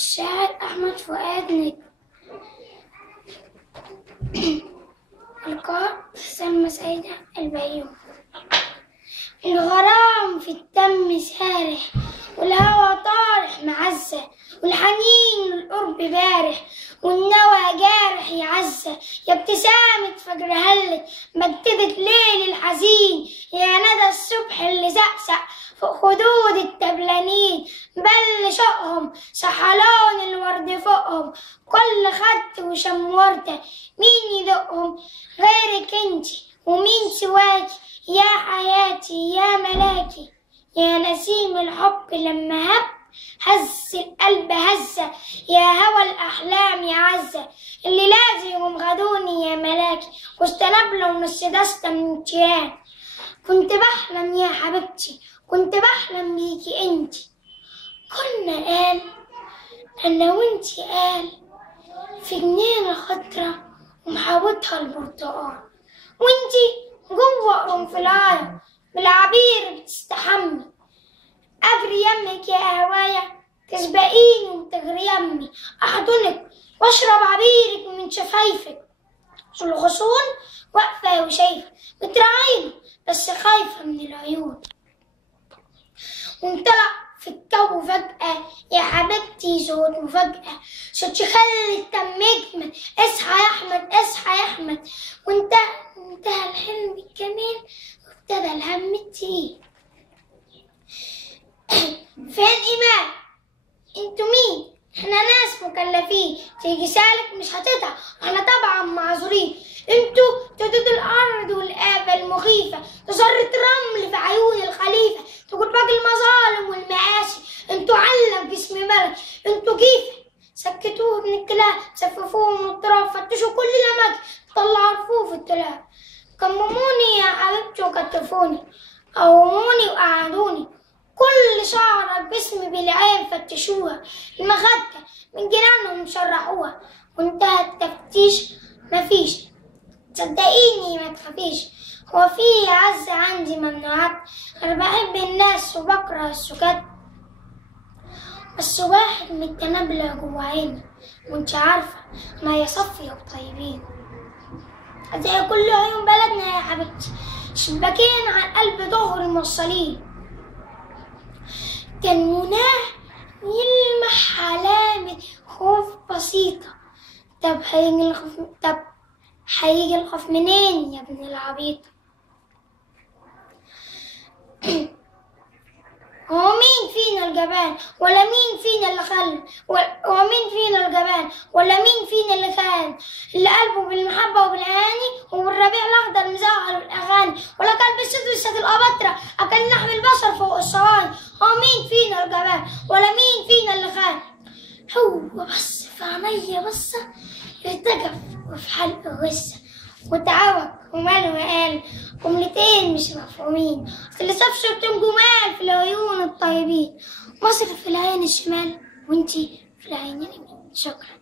الشاعر أحمد فؤاد نجم. القاء سلمى سيدة البيوم. الغرام في الدم سارح، والهوى طارح معزة، والحنين للقرب بارح، والنوى جارح يعزة. يا ابتسامة فجر هلت مجدت ليل الحزين، يا ندى الصبح اللي زقزق فوق خدود التبلانين، بل شوقهم سحلان الورد فوقهم، كل خد وشم وردة مين يدقهم غيرك انتي ومين سواكي، يا حياتي يا ملاكي، يا نسيم الحب لما هب هز القلب هزة، يا هوى الأحلام يا عزة اللي لازم غدوني يا ملاكي، وسط نبلة ونص دستة من تيران. كنت بحلم يا حبيبتي، كنت بحلم بيكي انتي، كنا قال أنا وانتي قال في جنينة خضرا ومحاوطها البرتقال، وانتي جوه قرنفلاية بالعبير بتستحمي، أجري يمك يا هوايا تسبقيني وتجري يمي، أحضنك واشرب عبيرك من شفايفك، الغصون واقفة وشايفة بتراعيني بس خايفة من العيون. وانطلق في الجو فجأة يا حبيبتي صوت مفاجأة، صوت يخلي الدم يجمد، اصحى يا أحمد اصحى يا أحمد، وانتهى الحلم الجميل وابتدى الهم التقيل. فين إيمان؟ انتوا مين؟ احنا ناس مكلفين، تيجي سالك مش هتتعب واحنا طبعا معذورين، انتوا تدود الأرض والآفة المخيفة، ذرة رمل في عيون الخليفة، تقول باقي المظالم والمآسي، انتوا علق جسم ملك، انتوا كيف سكتوه ابن الكلاب، سففوه من التراب، فتشوا كل الأماكن طلعوا رفوف الدولاب، كمموني يا حبيبتي وكتفوني، قوموني وقعدوني، كل شعرة باسمي بالعين فتشوها، المخدة من جيرانهم شرحوها، وانتهى التفتيش مفيش، صدقيني ما تخافيش، هو في عز عندي ممنوعات، أنا بحب الناس وبكره السكات، بس واحد متنبلة جوا عيني، وانت عارفة ما هي صفية وطيبين، زي كل عيون بلدنا يا حبيبتي، شباكين على القلب ظهر موصلين، كان مناه يلمح علامة خوف بسيطة. طب هيجي الخوف منين يا ابن العبيط؟ هو مين فينا الجبان ولا مين فينا اللي خان، هو مين فينا الجبان ولا مين فينا اللي خان، اللي قلبه بالمحبة وبالأهاني وبالربيع الأخضر مزهر بالأغاني، ولا قلب السد وسد الأبطرة أكل لحم البشر فوق الصواني، هو مين فينا الجبان ولا مين فينا اللي خان، هو بس في عينيا بصة ارتجف وفي حلقه غصة، وتعوج وماله وقال جملتين مش مفهومين، اللي شاف صورتهم جمال في العيون الطيبين، مصر في العين الشمال وانتي في العين اليمين. شكرا.